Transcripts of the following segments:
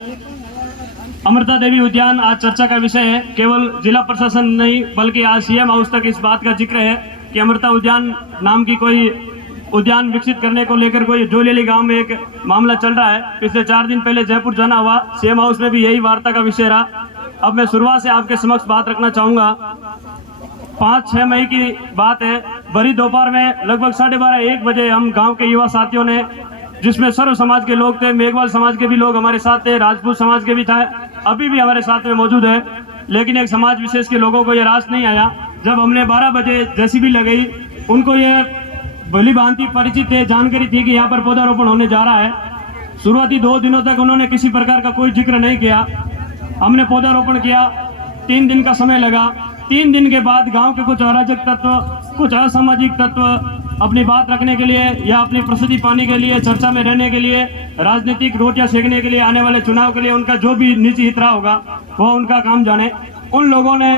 अमृता देवी उद्यान आज चर्चा का विषय है। केवल जिला प्रशासन नहीं बल्कि आज सीएम हाउस तक इस बात का जिक्र है कि अमृता उद्यान नाम की कोई उद्यान विकसित करने को लेकर कोई जोलेली गांव में एक मामला चल रहा है। पिछले 4 दिन पहले जयपुर जाना हुआ, सीएम हाउस में भी यही वार्ता का विषय रहा। अब मैं शुरुआत से आपके समक्ष बात रखना चाहूँगा। 5-6 मई की बात है, भरी दोपहर में लगभग 12:30-1 बजे हम गाँव के युवा साथियों ने, जिसमें सर्व समाज के लोग थे, मेघवाल समाज के भी लोग हमारे साथ थे, राजपूत समाज के भी था, अभी भी हमारे साथ में मौजूद है। लेकिन एक समाज विशेष के लोगों को ये रास नहीं आया। जब हमने 12 बजे जेसीबी लगाई, उनको ये भली भांति परिचित थे, जानकारी थी कि यहाँ पर पौधारोपण होने जा रहा है। शुरुआती 2 दिनों तक उन्होंने किसी प्रकार का कोई जिक्र नहीं किया। हमने पौधारोपण किया, 3 दिन का समय लगा। 3 दिन के बाद गाँव के कुछ अराजक तत्व, कुछ असामाजिक तत्व अपनी बात रखने के लिए या अपनी प्रसिद्धि पाने के लिए, चर्चा में रहने के लिए, राजनीतिक रोटियां सेकने के लिए, आने वाले चुनाव के लिए उनका जो भी निजी हित रहा होगा वो उनका काम जाने, उन लोगों ने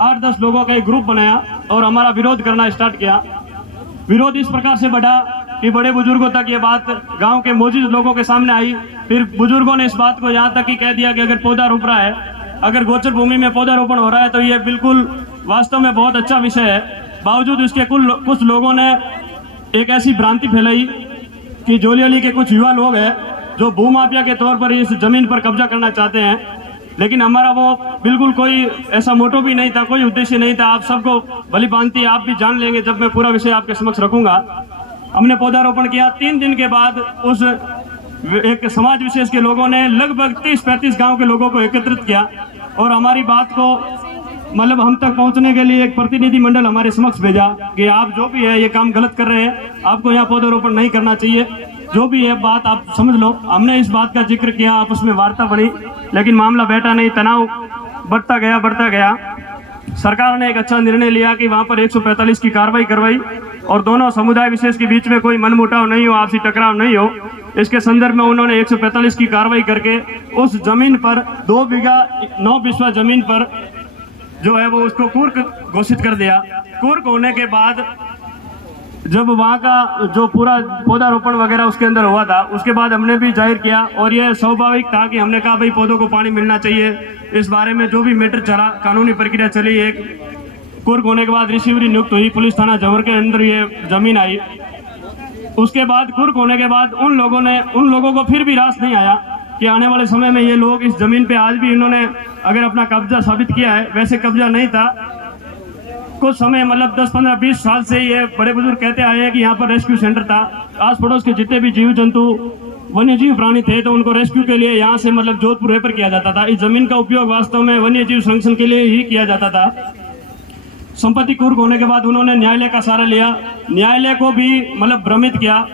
8-10 लोगों का एक ग्रुप बनाया और हमारा विरोध करना स्टार्ट किया। विरोध इस प्रकार से बढ़ा कि बड़े बुजुर्गों तक ये बात गाँव के मौजूद लोगों के सामने आई। फिर बुजुर्गों ने इस बात को यहाँ तक ही कह दिया कि अगर पौधा रोप रहा है, अगर गोचर भूमि में पौधारोपण हो रहा है तो ये बिल्कुल वास्तव में बहुत अच्छा विषय है। बावजूद इसके कुछ लोगों ने एक ऐसी भ्रांति फैलाई कि जोलियाली के कुछ युवा लोग हैं जो भूमाफिया के तौर पर इस जमीन पर कब्जा करना चाहते हैं। लेकिन हमारा वो बिल्कुल कोई ऐसा मोटो भी नहीं था, कोई उद्देश्य नहीं था। आप सबको भली भांति आप भी जान लेंगे जब मैं पूरा विषय आपके समक्ष रखूंगा। हमने पौधारोपण किया। 3 दिन के बाद उस एक समाज विशेष के लोगों ने लगभग 30-35 गाँव के लोगों को एकत्रित किया और हमारी बात को मतलब हम तक पहुंचने के लिए एक प्रतिनिधि मंडल हमारे समक्ष भेजा कि आप जो भी है ये काम गलत कर रहे हैं, आपको यहाँ पौधारोपण नहीं करना चाहिए, जो भी है बात आप समझ लो। हमने इस बात का जिक्र किया, आपस में वार्ता बनी, लेकिन मामला बैठा नहीं, तनाव बढ़ता गया। सरकार ने एक अच्छा निर्णय लिया कि वहाँ पर 145 की कार्रवाई करवाई और दोनों समुदाय विशेष के बीच में कोई मनमुटाव नहीं हो, आपसी टकराव नहीं हो, इसके संदर्भ में उन्होंने 145 की कार्रवाई करके उस जमीन पर 2 बीघा 9 बिस्वा जमीन पर जो है वो उसको कुर्क घोषित कर दिया। कुर्क होने के बाद जब वहाँ का जो पूरा पौधारोपण वगैरह उसके अंदर हुआ था, उसके बाद हमने भी जाहिर किया और यह स्वाभाविक था कि हमने कहा भाई पौधों को पानी मिलना चाहिए। इस बारे में जो भी मैटर चला, कानूनी प्रक्रिया चली। एक कुर्क होने के बाद रिसीवरी नियुक्त हुई, पुलिस थाना जवर के अंदर ये जमीन आई। उसके बाद कुर्क होने के बाद उन लोगों को फिर भी रास नहीं आया कि आने वाले समय में ये लोग इस जमीन पे आज भी इन्होंने अगर अपना कब्जा साबित किया है। वैसे कब्जा नहीं था, कुछ समय मतलब 10-15-20 साल से ये बड़े बुजुर्ग कहते आए हैं कि यहाँ पर रेस्क्यू सेंटर था। आस पड़ोस के जितने भी जीव जंतु वन्य जीव प्राणी थे तो उनको रेस्क्यू के लिए यहाँ से मतलब जोधपुर रेफर किया जाता था। इस जमीन का उपयोग वास्तव में वन्य जीव संरक्षण के लिए ही किया जाता था। संपत्ति कुर्क होने के बाद उन्होंने न्यायालय का सहारा लिया, न्यायालय को भी मतलब भ्रमित किया।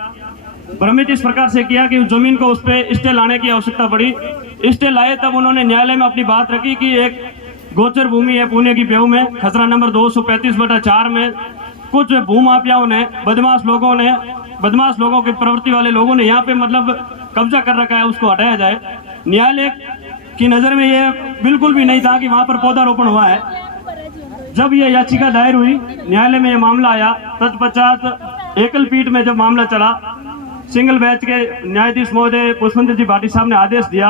भ्रमित इस प्रकार से किया कि उस जमीन को उस पर स्टे लाने की आवश्यकता पड़ी। स्टे लाए तब उन्होंने न्यायालय में अपनी बात रखी कि एक गोचर भूमि है पुणे की बेहू में, खसरा नंबर 235/4 में कुछ भूमाफियाओं ने, बदमाश लोगों की प्रवृत्ति वाले लोगों ने यहाँ पे मतलब कब्जा कर रखा है, उसको हटाया जाए। न्यायालय की नज़र में ये बिल्कुल भी नहीं था कि वहाँ पर पौधारोपण हुआ है। जब ये याचिका दायर हुई, न्यायालय में ये मामला आया, तत्पश्चात एकल पीठ में जब मामला चला, सिंगल बेंच के न्यायाधीश महोदय पुष्पेंद्र जी भाटी साहब ने आदेश दिया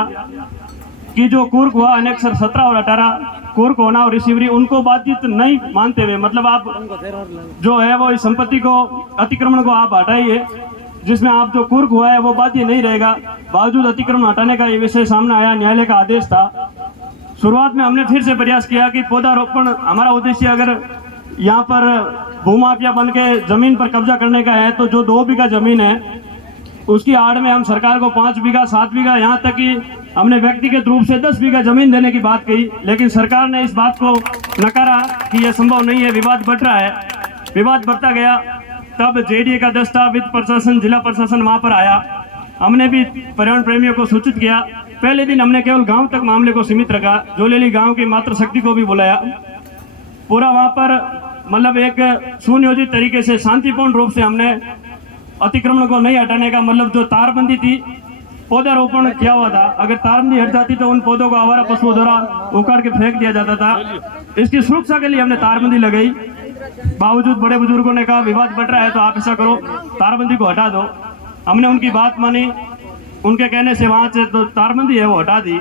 कि जो कुर्क हुआ अनेक्सर 17 और 18 कुर्क होना और रिसीवरी उनको बाधित नहीं मानते हुए, मतलब आप जो है वो इस संपत्ति को, अतिक्रमण को आप हटाइए, जिसमें आप जो कुर्क हुआ है वो बाध्य नहीं रहेगा। बावजूद अतिक्रमण हटाने का ये विषय सामने आया, न्यायालय का आदेश था। शुरुआत में हमने फिर से प्रयास किया कि पौधारोपण हमारा उद्देश्य अगर यहाँ पर भूमाफिया बन के जमीन पर कब्जा करने का है तो जो 2 बीघा जमीन है उसकी आड़ में हम सरकार को 5 बीघा 7 बीघा यहाँ तक कि हमने व्यक्तिगत रूप से 10 बीघा जमीन देने की बात कही, लेकिन सरकार ने इस बात को नकारा कि यह संभव नहीं है। विवाद बढ़ रहा है, विवाद बढ़ता गया। तब जेडीए का दस्ता, वित्त प्रशासन, जिला प्रशासन वहाँ पर आया। हमने भी पर्यावरण प्रेमियों को सूचित किया। पहले दिन हमने केवल गाँव तक मामले को सीमित रखा, जोलेली गाँव की मातृशक्ति को भी बुलाया। पूरा वहाँ पर मतलब एक सुनियोजित तरीके से शांतिपूर्ण रूप से हमने अतिक्रमण को नहीं हटाने का, मतलब जो तारबंदी थी, पौधारोपण किया हुआ था, अगर तारबंदी हट जाती तो उन पौधों को आवारा पशुओं द्वारा उखाड़ के फेंक दिया जाता था। इसकी सुरक्षा के लिए हमने तारबंदी लगाई। बावजूद बड़े बुजुर्गों ने कहा विवाद बढ़ रहा है तो आप ऐसा करो, तारबंदी को हटा दो। हमने उनकी बात मानी। उनके कहने से वहाँ से तो तारबंदी है वो हटा दी।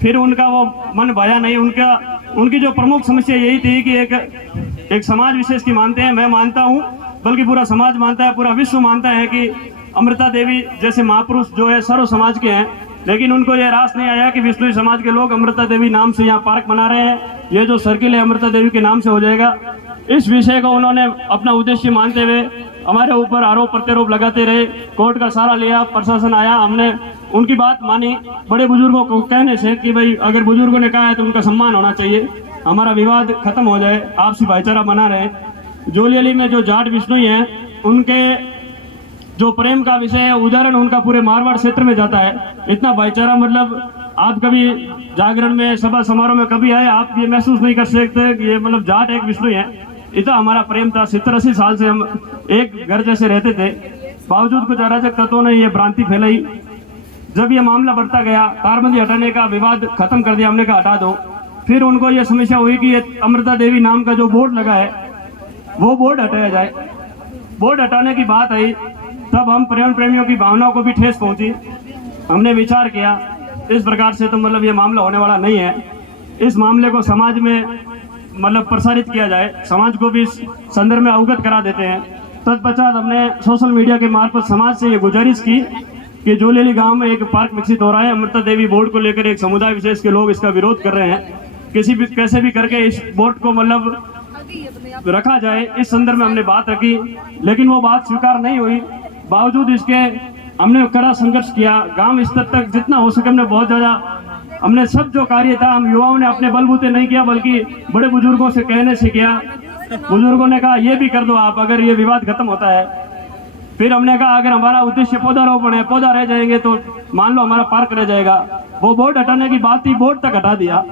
फिर उनका वो मन भया नहीं, उनकी जो प्रमुख समस्या यही थी कि एक समाज विशेष की मानते हैं, मैं मानता हूँ, बल्कि पूरा समाज मानता है, पूरा विश्व मानता है कि अमृता देवी जैसे महापुरुष जो है सर्व समाज के हैं। लेकिन उनको ये रास नहीं आया कि विष्णु समाज के लोग अमृता देवी नाम से यहाँ पार्क बना रहे हैं, ये जो सर्किल है अमृता देवी के नाम से हो जाएगा। इस विषय को उन्होंने अपना उद्देश्य मानते हुए हमारे ऊपर आरोप प्रत्यारोप लगाते रहे। कोर्ट का सहारा लिया, प्रशासन आया, हमने उनकी बात मानी बड़े बुजुर्गों को कहने से कि भाई अगर बुजुर्गों ने कहा है तो उनका सम्मान होना चाहिए, हमारा विवाद खत्म हो जाए, आपसी भाईचारा बना रहे। जोलियली में जो जाट विष्णुई हैं उनके जो प्रेम का विषय है, उदाहरण उनका पूरे मारवाड़ क्षेत्र में जाता है। इतना भाईचारा, मतलब आप कभी जागरण में सभा समारोह में कभी आए, आप ये महसूस नहीं कर सकते कि ये मतलब जाट एक विष्णुई है। इतना हमारा प्रेम था, 70-80 साल से हम एक घर जैसे रहते थे। बावजूद कुछ अराजक तत्वों ने ये भ्रांति फैलाई। जब ये मामला बढ़ता गया, तारबंदी हटाने का विवाद खत्म कर दिया, हमने कहा हटा दो। फिर उनको ये समस्या हुई कि ये अमृता देवी नाम का जो बोर्ड लगा है वो बोर्ड हटाया जाए। बोर्ड हटाने की बात आई, तब हम पर्यावरण प्रेमियों की भावनाओं को भी ठेस पहुंची। हमने विचार किया इस प्रकार से तो मतलब ये मामला होने वाला नहीं है, इस मामले को समाज में मतलब प्रसारित किया जाए, समाज को भी इस संदर्भ में अवगत करा देते हैं। तत्पश्चात हमने सोशल मीडिया के मार्फत समाज से ये गुजारिश की कि जोलियली गांव में एक पार्क विकसित हो रहा है, अमृता देवी बोर्ड को लेकर एक समुदाय विशेष के लोग इसका विरोध कर रहे हैं, कैसे भी करके इस बोर्ड को मतलब रखा जाए, इस संदर्भ में हमने बात रखी। लेकिन वो बात स्वीकार नहीं हुई। बावजूद इसके हमने कड़ा संघर्ष किया, गांव स्तर तक जितना हो सके हमने बहुत ज़्यादा, हमने सब जो कार्य था हम युवाओं ने अपने बलबूते नहीं किया, बल्कि बड़े बुजुर्गों से कहने से किया। बुजुर्गों ने कहा ये भी कर दो आप अगर ये विवाद खत्म होता है। फिर हमने कहा अगर हमारा उद्देश्य पौधारोपण है, पौधा रह जाएंगे तो मान लो हमारा पार्क रह जाएगा। वो बोर्ड हटाने की बात थी, बोर्ड तक हटा दिया।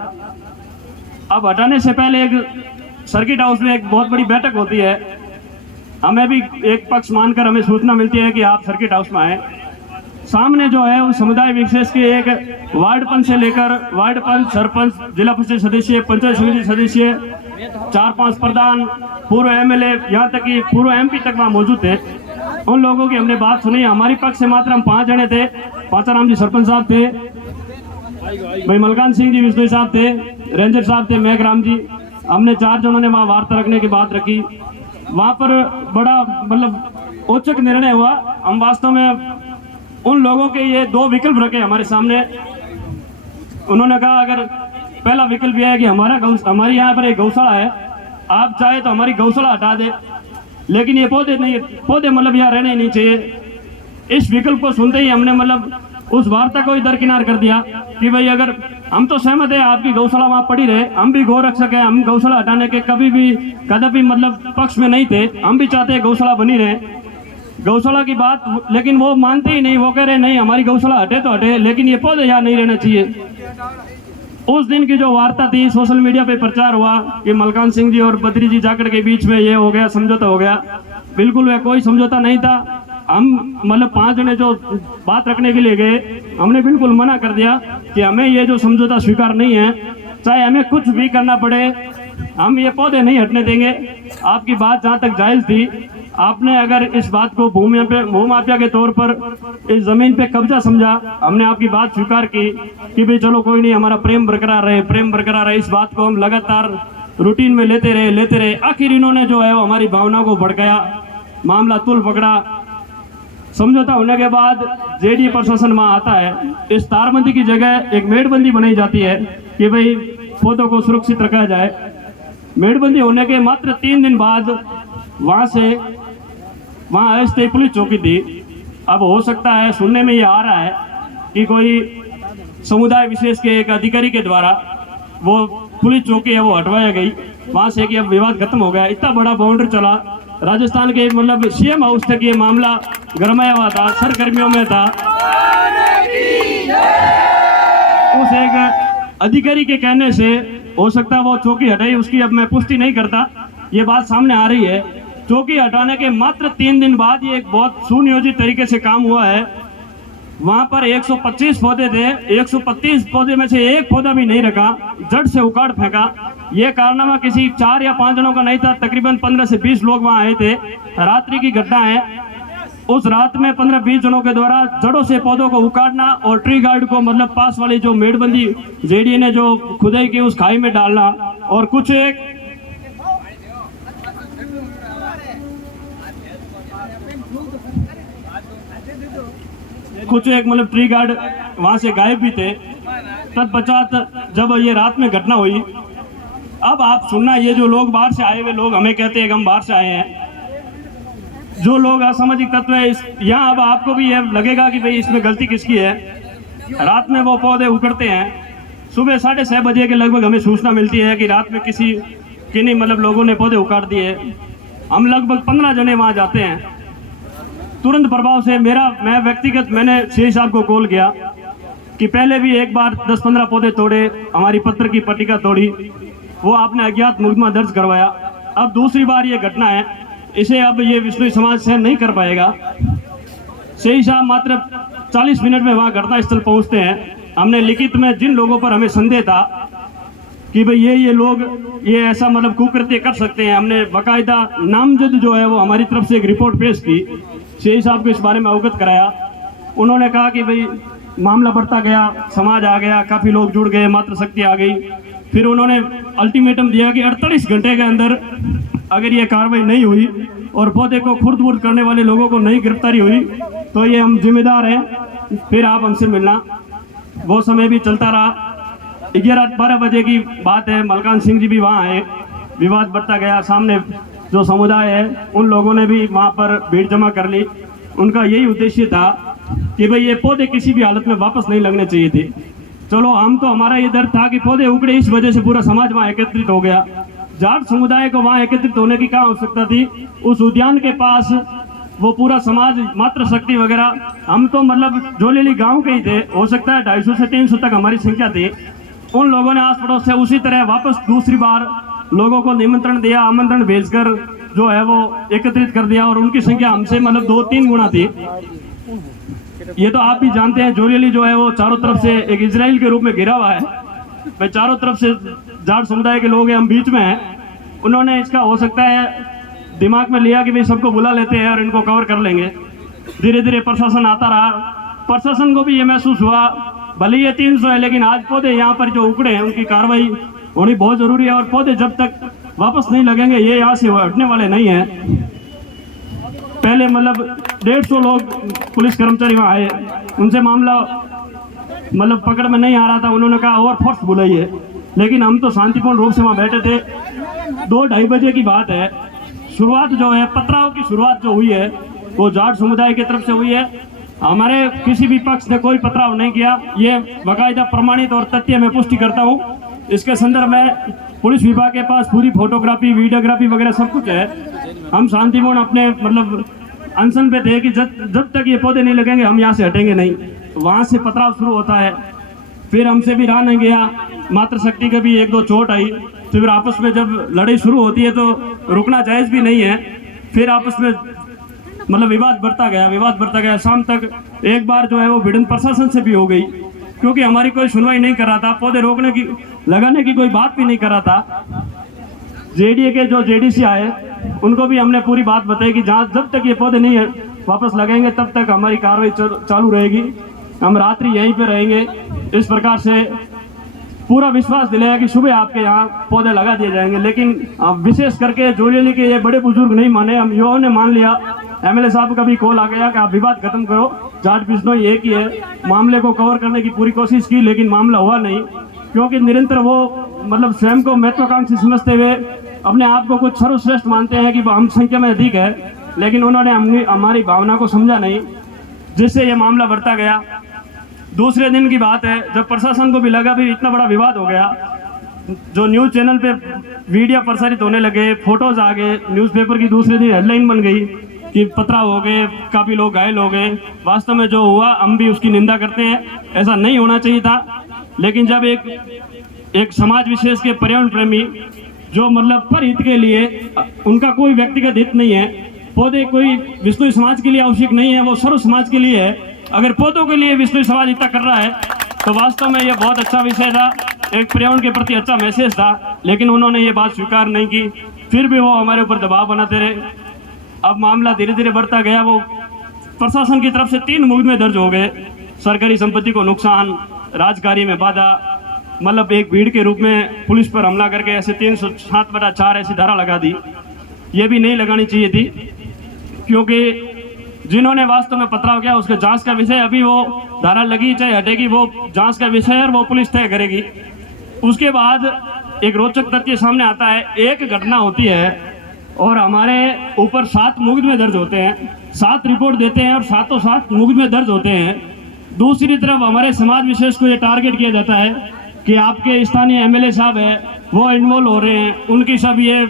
अब हटाने से पहले एक सर्किट हाउस में एक बहुत बड़ी बैठक होती है, हमें भी एक पक्ष मानकर हमें सूचना मिलती है कि आप सर्किट हाउस में आए। सामने जो है उस समुदाय विशेष के एक वार्ड पंच से लेकर वार्ड पंच, सरपंच, जिला परिषद सदस्य, पंचायत समिति सदस्य, 4-5 प्रधान, पूर्व एमएलए, यहाँ तक कि पूर्व एमपी तक वहाँ मौजूद थे। उन लोगों की हमने बात सुनी। हमारी पक्ष से मात्र हम 5 जने थे। पाचाराम जी सरपंच साहब थे, भाई मलकान सिंह जी विष्णु साहब थे, रेंजर साहब थे, मेघराम जी। हमने 4 जनों ने वहाँ वार्ता रखने की बात रखी। वहाँ पर बड़ा मतलब औचक निर्णय हुआ। हम वास्तव में उन लोगों के ये 2 विकल्प रखे हमारे सामने। उन्होंने कहा अगर पहला विकल्प यह है कि हमारे यहाँ पर एक गौशाला है, आप चाहे तो हमारी गौशाला हटा दे, लेकिन ये पौधे मतलब यहाँ रहने ही नहीं चाहिए। इस विकल्प को सुनते ही हमने मतलब उस वार्ता को ही दरकिनार कर दिया कि भाई अगर हम तो सहमत है आपकी गौशाला वहाँ पड़ी रहे, हम भी गौ रक्षक है, हम गौशाला हटाने के कभी मतलब पक्ष में नहीं थे, हम भी चाहते हैं गौशाला बनी रहे, गौशाला की बात। लेकिन वो मानते ही नहीं, वो कह रहे नहीं हमारी गौशाला हटे तो हटे, लेकिन ये पौधे यहाँ नहीं रहना चाहिए। उस दिन की जो वार्ता थी, सोशल मीडिया पे प्रचार हुआ कि मलकान सिंह जी और बद्री जी जाखड़ के बीच में ये हो गया, समझौता हो गया। बिल्कुल वह कोई समझौता नहीं था। हम मतलब 5 जने जो बात रखने के लिए गए, हमने बिल्कुल मना कर दिया कि हमें ये जो समझौता स्वीकार नहीं है, चाहे हमें कुछ भी करना पड़े, हम ये पौधे नहीं हटने देंगे। आपकी बात जहाँ तक जायज़ थी, आपने अगर इस बात को भूमाफिया के तौर पर इस जमीन पे कब्जा समझा, हमने आपकी बात स्वीकार की कि भाई चलो कोई नहीं, हमारा प्रेम बरकरार रहे। इस बात को हम लगातार रूटीन में लेते रहे। आखिर इन्होंने जो है वो हमारी भावनाओं को भड़काया, मामला तुल पकड़ा। समझौता होने के बाद जेडी प्रशासन वहाँ आता है, इस तारबंदी की जगह एक मेड़बंदी बनाई जाती है कि भाई पौधों को सुरक्षित रखा जाए। मेड़बंदी होने के मात्र 3 दिन बाद वहाँ अस्थायी पुलिस चौकी थी। अब हो सकता है सुनने में ये आ रहा है कि कोई समुदाय विशेष के एक अधिकारी के द्वारा वो पुलिस चौकी है वो हटवाया गई वहाँ से, कि अब विवाद खत्म हो गया। इतना बड़ा बाउंड्री चला, राजस्थान के मतलब सीएम हाउस तक ये मामला गरमाया हुआ था, सरगर्मियों में था। उस एक अधिकारी के कहने से हो सकता है वो चौकी हटाई, उसकी अब मैं पुष्टि नहीं करता, ये बात सामने आ रही है। चौकी हटाने के मात्र 3 दिन बाद ये एक बहुत सुनियोजित तरीके से काम हुआ है। वहां पर 125 पौधे थे, 125 पौधे में से एक पौधा भी नहीं रखा, जड़ से उखाड़ फेंका। ये कारनामा किसी 4 या 5 जनों का नहीं था, तकरीबन 15 से 20 लोग वहां आए थे। रात्रि की घटना है। उस रात में 15-20 जनों के द्वारा जड़ों से पौधों को उखाड़ना और ट्री गार्ड को मतलब पास वाली जो मेड़बंदी जेडीए ने जो खुदाई की उस खाई में डालना, और कुछ एक मतलब ट्री गार्ड वहां से गायब भी थे। तत्पश्चात जब ये रात में घटना हुई, अब आप सुनना, ये जो लोग बाहर से आए हुए लोग हमें कहते हैं कि हम बाहर से आए हैं, जो लोग असामाजिक तत्व है यहाँ, अब आपको भी ये लगेगा कि भाई इसमें गलती किसकी है। रात में वो पौधे उखड़ते हैं। सुबह 6:30 बजे के लगभग हमें सूचना मिलती है कि रात में किन्हीं मतलब लोगों ने पौधे उखाड़ दिए। हम लगभग 15 जने वहाँ जाते हैं। तुरंत प्रभाव से मैंने सीआई साहब को कॉल किया कि पहले भी एक बार 10-15 पौधे तोड़े, हमारी पत्र की पट्टिका तोड़ी, वो आपने अज्ञात मुकदमा दर्ज करवाया। अब दूसरी बार ये घटना है, इसे अब ये विष्णु समाज सहन नहीं कर पाएगा। सीआई साहब मात्र 40 मिनट में वहाँ घटनास्थल पहुँचते हैं। हमने लिखित में जिन लोगों पर हमें संदेह था कि भाई ये लोग ये ऐसा मतलब कुकृत्य कर सकते हैं, हमने बाकायदा नामजद जो है वो हमारी तरफ से एक रिपोर्ट पेश की, सीआई साहब को इस बारे में अवगत कराया। उन्होंने कहा कि भाई मामला बढ़ता गया, समाज आ गया, काफ़ी लोग जुड़ गए, मातृशक्ति आ गई। फिर उन्होंने अल्टीमेटम दिया कि 48 घंटे के अंदर अगर ये कार्रवाई नहीं हुई और पौधे को खुर्द-बुर्द करने वाले लोगों को नहीं गिरफ्तारी हुई तो ये हम जिम्मेदार हैं, फिर आप हमसे मिलना। वो समय भी चलता रहा। 11-12 बजे की बात है, मलकान सिंह जी भी वहाँ आए, विवाद बढ़ता गया। सामने जो समुदाय है उन लोगों ने भी वहाँ पर भीड़ जमा कर ली। उनका यही उद्देश्य था कि भाई ये पौधे किसी भी हालत में वापस नहीं लगने चाहिए थे। चलो, हम तो हमारा ये डर था कि पौधे उखड़े, इस वजह से पूरा समाज वहाँ एकत्रित हो गया। जाट समुदाय को वहाँ एकत्रित होने की क्या आवश्यकता थी? उस उद्यान के पास वो पूरा समाज, मातृशक्ति वगैरह, हम तो मतलब जोलेली गांव के ही थे, हो सकता है 250 से 300 तक हमारी संख्या थी। उन लोगों ने आस पड़ोस से उसी तरह वापस दूसरी बार लोगों को निमंत्रण दिया, आमंत्रण भेजकर जो है वो एकत्रित कर दिया, और उनकी संख्या हमसे मतलब 2-3 गुना थी। ये तो आप भी जानते हैं, जोरेली जो है वो चारों तरफ से एक इजराइल के रूप में घिरा हुआ है। भाई चारों तरफ से जाट समुदाय के लोग हैं, हम बीच में हैं। उन्होंने इसका हो सकता है दिमाग में लिया कि भाई सबको बुला लेते हैं और इनको कवर कर लेंगे। धीरे धीरे प्रशासन आता रहा। प्रशासन को भी ये महसूस हुआ, भले ये 300 है लेकिन आज पौधे यहाँ पर जो उखड़े हैं उनकी कार्रवाई होनी बहुत ज़रूरी है, और पौधे जब तक वापस नहीं लगेंगे ये यहाँ से हटने वाले नहीं हैं। पहले मतलब 150 लोग पुलिस कर्मचारी वहाँ आए, उनसे मामला मतलब पकड़ में नहीं आ रहा था। उन्होंने कहा और फोर्स बुलाइए, लेकिन हम तो शांतिपूर्ण रूप से वहाँ बैठे थे। 2-2:30 बजे की बात है। शुरुआत जो है, पथराव की शुरुआत जो हुई है वो जाट समुदाय की तरफ से हुई है। हमारे किसी भी पक्ष ने कोई पथराव नहीं किया। ये बाकायदा प्रमाणित और तथ्य मैं पुष्टि करता हूँ। इसके संदर्भ में पुलिस विभाग के पास पूरी फोटोग्राफी, वीडियोग्राफी वगैरह सब कुछ है। हम शांतिपूर्ण अपने मतलब अनशन पे थे कि जब तक ये पौधे नहीं लगेंगे हम यहाँ से हटेंगे नहीं। वहाँ से पथराव शुरू होता है। फिर हमसे भी रहा नहीं गया, मातृशक्ति का भी 1-2 चोट आई। तो फिर आपस में जब लड़ाई शुरू होती है तो रुकना जायज़ भी नहीं है। फिर आपस में मतलब विवाद बढ़ता गया। शाम तक एक बार जो है वो भिड़ंत प्रशासन से भी हो गई, क्योंकि हमारी कोई सुनवाई नहीं कर रहा था, पौधे लगाने की कोई बात भी नहीं कर रहा था। जेडीए के जो जेडीसी आए उनको भी हमने पूरी बात बताई कि जब तक ये पौधे नहीं वापस लगेंगे तब तक हमारी कार्रवाई चालू रहेगी, हम रात्रि यहीं पे रहेंगे। इस प्रकार से पूरा विश्वास दिलाया कि सुबह आपके यहाँ पौधे लगा दिए जाएंगे। लेकिन विशेष करके जोलेली के ये बड़े बुजुर्ग नहीं माने, हम युवाओं ने मान लिया। एमएलए साहब का भी कॉल आ गया कि आप विवाद खत्म करो, जाट बिश्नोई एक ही है। मामले को कवर करने की पूरी कोशिश की लेकिन मामला हुआ नहीं, क्योंकि निरंतर वो मतलब स्वयं को महत्वाकांक्षी समझते हुए अपने आप को कुछ सर्वश्रेष्ठ मानते हैं कि हम संख्या में अधिक है, लेकिन उन्होंने हमारी भावना को समझा नहीं, जिससे ये मामला बढ़ता गया। दूसरे दिन की बात है, जब प्रशासन को भी लगा भी इतना बड़ा विवाद हो गया, जो न्यूज़ चैनल पे वीडियो प्रसारित होने लगे, फोटोज आ गए, न्यूज़पेपर की दूसरे दिन हेडलाइन बन गई कि पथराव हो गए, काफ़ी लोग घायल हो गए। वास्तव में जो हुआ हम भी उसकी निंदा करते हैं, ऐसा नहीं होना चाहिए था। लेकिन जब एक समाज विशेष के पर्यावरण प्रेमी जो मतलब पर हित के लिए, उनका कोई व्यक्तिगत हित नहीं है, पौधे कोई विष्णु समाज के लिए आवश्यक नहीं है, वो सर्व समाज के लिए है। अगर पौधों के लिए विष्णु समाज इतना कर रहा है तो वास्तव में ये बहुत अच्छा विषय था, एक पर्यावरण के प्रति अच्छा मैसेज था। लेकिन उन्होंने ये बात स्वीकार नहीं की, फिर भी वो हमारे ऊपर दबाव बनाते रहे। अब मामला धीरे धीरे बढ़ता गया। वो प्रशासन की तरफ से 3 मुकदमे दर्ज हो गए। सरकारी संपत्ति को नुकसान, राजकार्य में बाधा, मतलब एक भीड़ के रूप में पुलिस पर हमला करके ऐसे 307/4 ऐसी धारा लगा दी। ये भी नहीं लगानी चाहिए थी, क्योंकि जिन्होंने वास्तव में पथराव किया उसके जांच का विषय, अभी वो धारा लगी चाहे हटेगी वो जांच का विषय है और वो पुलिस तय करेगी। उसके बाद एक रोचक तथ्य सामने आता है, एक घटना होती है और हमारे ऊपर 7 मुकदमे दर्ज होते हैं, 7 रिपोर्ट देते हैं और 7 मुकदमे दर्ज होते हैं। दूसरी तरफ हमारे समाज विशेष को ये टारगेट किया जाता है कि आपके स्थानीय एमएलए साहब है वो इन्वॉल्व हो रहे हैं, उनकी सब ये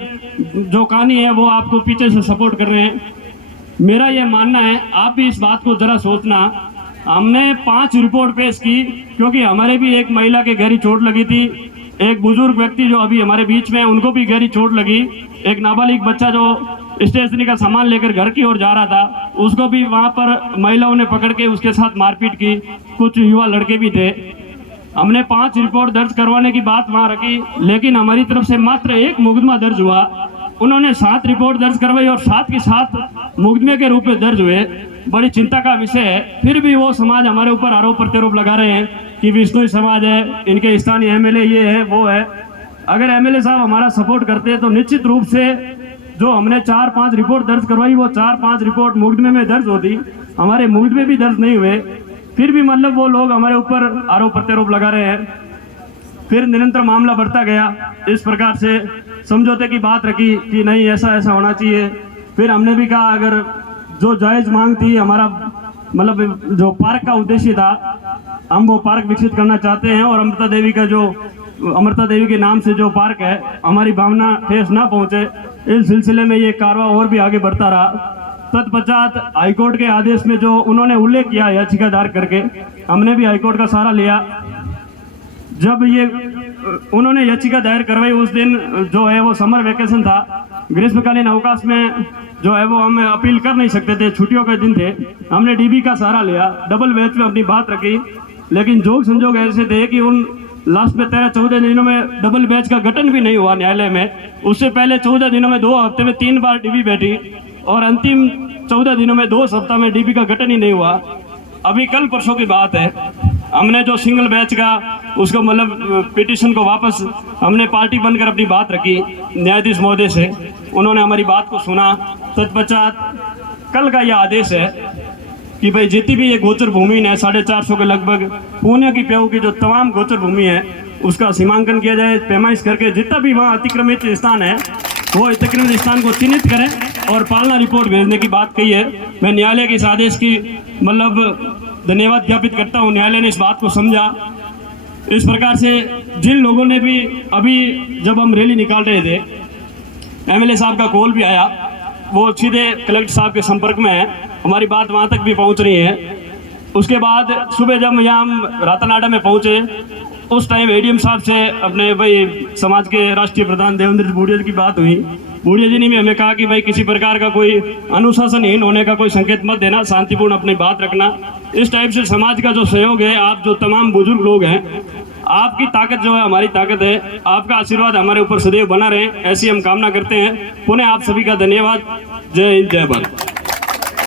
जो कहानी है वो आपको पीछे से सपोर्ट कर रहे हैं। मेरा ये मानना है, आप भी इस बात को जरा सोचना। हमने 5 रिपोर्ट पेश की, क्योंकि हमारे भी एक महिला के गहरी चोट लगी थी, एक बुजुर्ग व्यक्ति जो अभी हमारे बीच में है उनको भी गहरी चोट लगी, एक नाबालिग बच्चा जो स्टेशनरी का सामान लेकर घर की ओर जा रहा था उसको भी वहाँ पर महिलाओं ने पकड़ के उसके साथ मारपीट की, कुछ युवा लड़के भी थे। हमने 5 रिपोर्ट दर्ज करवाने की बात वहाँ रखी, लेकिन हमारी तरफ से मात्र 1 मुकदमा दर्ज हुआ। उन्होंने 7 रिपोर्ट दर्ज करवाई और 7 के 7 मुकदमे के रूप में दर्ज हुए। बड़ी चिंता का विषय है। फिर भी वो समाज हमारे ऊपर आरोप प्रत्यारोप लगा रहे हैं कि विष्णु समाज है, इनके स्थानीय एमएलए ये है वो है। अगर एमएलए साहब हमारा सपोर्ट करते तो निश्चित रूप से जो हमने 4-5 रिपोर्ट दर्ज करवाई वो 4-5 रिपोर्ट मुकदमे में दर्ज होती। हमारे मुकदमे भी दर्ज नहीं हुए, फिर भी मतलब वो लोग हमारे ऊपर आरोप प्रत्यारोप लगा रहे हैं। फिर निरंतर मामला बढ़ता गया, इस प्रकार से समझौते की बात रखी कि नहीं ऐसा ऐसा होना चाहिए। फिर हमने भी कहा अगर जो जायज़ मांग थी, हमारा मतलब जो पार्क का उद्देश्य था, हम वो पार्क विकसित करना चाहते हैं और अमृता देवी के नाम से जो पार्क है हमारी भावना ठेस ना पहुंचे, इस सिलसिले में ये कारवा और भी आगे बढ़ता रहा। तत्पश्चात हाईकोर्ट के आदेश में जो उन्होंने उल्लेख किया याचिका दायर करके, हमने भी हाईकोर्ट का सहारा लिया। जब ये उन्होंने याचिका दायर करवाई उस दिन जो है वो समर वेकेशन था, ग्रीष्मकालीन अवकाश में जो है वो हम अपील कर नहीं सकते थे, छुट्टियों के दिन थे। हमने डीबी का सहारा लिया, डबल बेंच में अपनी बात रखी, लेकिन जोग संजोग ऐसे थे कि उन लास्ट में 13-14 दिनों में डबल बेंच का गठन भी नहीं हुआ न्यायालय में। उससे पहले 14 दिनों में 2 हफ्ते में 3 बार डीबी बैठी और अंतिम 14 दिनों में 2 सप्ताह में डीबी का गठन ही नहीं हुआ। अभी कल परसों की बात है, हमने जो सिंगल बैच का उसको मतलब पिटीशन को वापस हमने पार्टी बनकर अपनी बात रखी न्यायाधीश महोदय से, उन्होंने हमारी बात को सुना। तत्पश्चात कल का यह आदेश है कि भाई जितनी भी ये गोचर भूमि है 450 के लगभग पुणे की प्याऊ की जो तमाम गोचर भूमि है उसका सीमांकन किया जाए, पैमाइश करके जितना भी वहाँ अतिक्रमित स्थान है वो अतिक्रमित स्थान को चिन्हित करें और पालना रिपोर्ट भेजने की बात कही है। मैं न्यायालय के इस आदेश की मतलब धन्यवाद ज्ञापित करता हूँ, न्यायालय ने इस बात को समझा। इस प्रकार से जिन लोगों ने भी अभी जब हम रैली निकाल रहे थे एमएलए साहब का कॉल भी आया, वो सीधे कलेक्टर साहब के संपर्क में है, हमारी बात वहाँ तक भी पहुँच रही है। उसके बाद सुबह जब यहाँ हम रातानाडा में पहुँचे उस टाइम एडीएम साहब से अपने भाई समाज के राष्ट्रीय प्रधान देवेंद्र बूढ़िया जी की बात हुई। बूढ़िया जी ने भी हमें कहा कि भाई किसी प्रकार का कोई अनुशासनहीन होने का कोई संकेत मत देना, शांतिपूर्ण अपनी बात रखना। इस टाइप से समाज का जो सहयोग है, आप जो तमाम बुजुर्ग लोग हैं, आपकी ताकत जो है हमारी ताकत है, आपका आशीर्वाद हमारे ऊपर सदैव बना रहे, ऐसी हम कामना करते हैं। पुनः आप सभी का धन्यवाद। जय हिंद, जय भारत।